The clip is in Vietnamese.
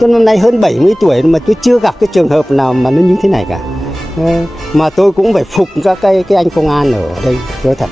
tôi năm nay hơn 70 tuổi mà tôi chưa gặp cái trường hợp nào mà nó như thế này cả. Mà tôi cũng phải phục các cái anh công an ở đây, nói thật.